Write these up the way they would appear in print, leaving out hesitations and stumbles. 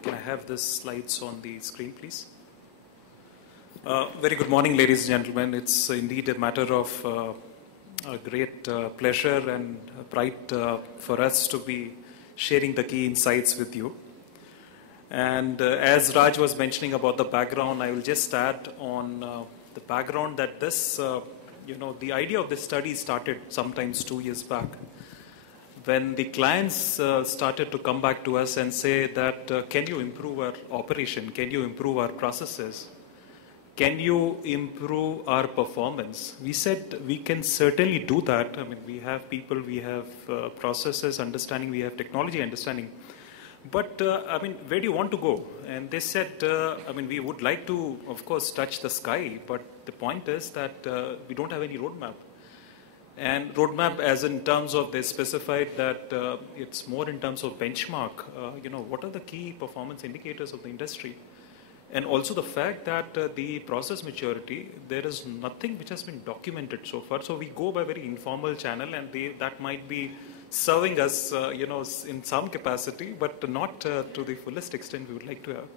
Can I have the slides on the screen, please? Very good morning, ladies and gentlemen. It's indeed a matter of a great pleasure and pride for us to be sharing the key insights with you. And as Raj was mentioning about the background, I will just add on the background that this, the idea of this study started sometimes 2 years back, when the clients started to come back to us and say that, can you improve our operation? Can you improve our processes? Can you improve our performance? We said we can certainly do that. I mean, we have people, we have processes understanding, we have technology understanding. But, where do you want to go? And they said, we would like to, of course, touch the sky, but the point is that we don't have any roadmap. And roadmap, as in terms of, they specified that it's more in terms of benchmark. What are the key performance indicators of the industry? And also the fact that the process maturity, there is nothing which has been documented so far. So we go by very informal channel, and that might be serving us, in some capacity, but not to the fullest extent we would like to have.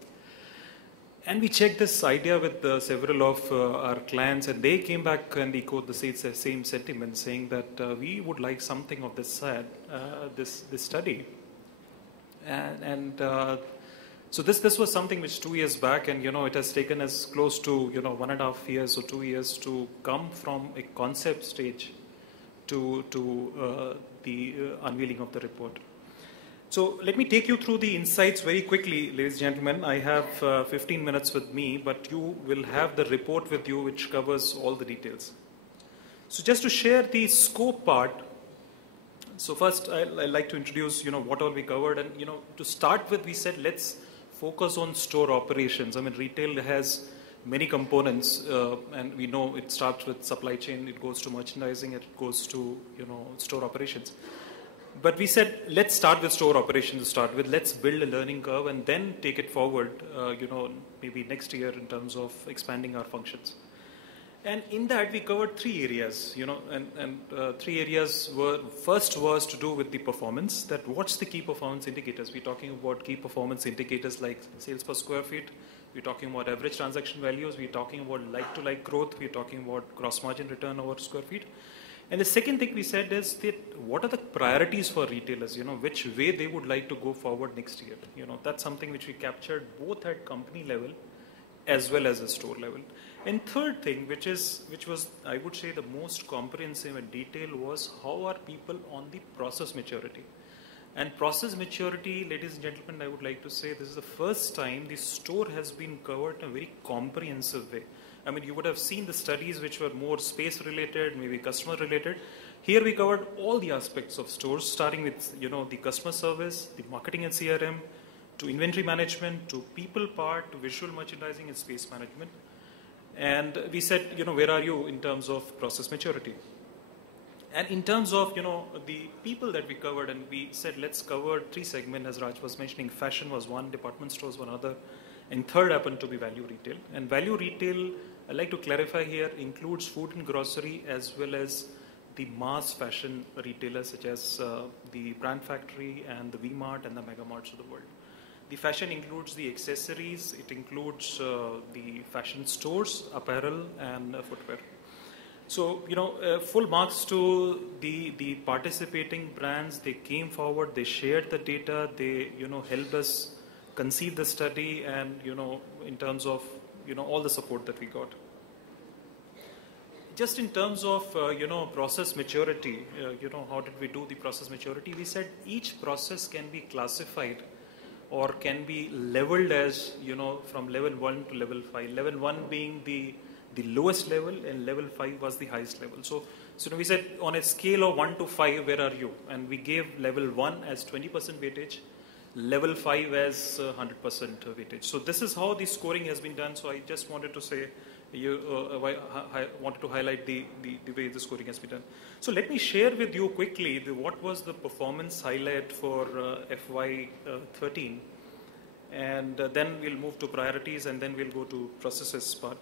And we checked this idea with several of our clients, and they came back and echoed the same sentiment, saying that we would like something of this study. So this was something which 2 years back, and it has taken us close to 1.5 years or 2 years to come from a concept stage to the unveiling of the report. So let me take you through the insights very quickly, ladies and gentlemen. I have 15 minutes with me, but you will have the report with you which covers all the details. So just to share the scope part, so first I'd like to introduce what all we covered, and to start with, we said let's focus on store operations. I mean, retail has many components, and we know it starts with supply chain, it goes to merchandising, it goes to store operations. But we said, let's start with store operations to start with. Let's build a learning curve and then take it forward, maybe next year in terms of expanding our functions. And in that, we covered 3 areas, and 3 areas were, first was to do with the performance, that what's the key performance indicators. We're talking about key performance indicators like sales per square feet. We're talking about average transaction values. We're talking about like-to-like growth. We're talking about gross margin return over square feet. And the second thing we said is that what are the priorities for retailers, which way they would like to go forward next year. That's something which we captured both at company level as well as a store level. And third thing, which was, I would say, the most comprehensive and detailed, was how are people on the process maturity. And process maturity, ladies and gentlemen, I would like to say this is the first time the store has been covered in a very comprehensive way. I mean, you would have seen the studies which were more space related, maybe customer related. Here we covered all the aspects of stores, starting with, the customer service, the marketing and CRM, to inventory management, to people part, to visual merchandising and space management. And we said, where are you in terms of process maturity? And in terms of, the people that we covered, and we said, let's cover 3 segments, as Raj was mentioning. Fashion was one, department stores one other, and third happened to be value retail. And value retail, I'd like to clarify here, includes food and grocery as well as the mass fashion retailers such as the Brand Factory and the V-Mart and the Mega Marts of the world. The fashion includes the accessories, it includes the fashion stores, apparel and footwear. So, full marks to the participating brands. They came forward, they shared the data, they, helped us conceive the study, and, in terms of, all the support that we got. Just in terms of, process maturity, how did we do the process maturity? We said each process can be classified or can be leveled as, from level 1 to level 5. Level 1 being the lowest level, and level 5 was the highest level. So we said on a scale of 1 to 5, where are you? And we gave level 1 as 20% weightage, level 5 as 100% weightage. So this is how the scoring has been done. So I just wanted to say, I wanted to highlight the way the scoring has been done. So let me share with you quickly what was the performance highlight for FY13, and then we'll move to priorities, and then we'll go to processes part.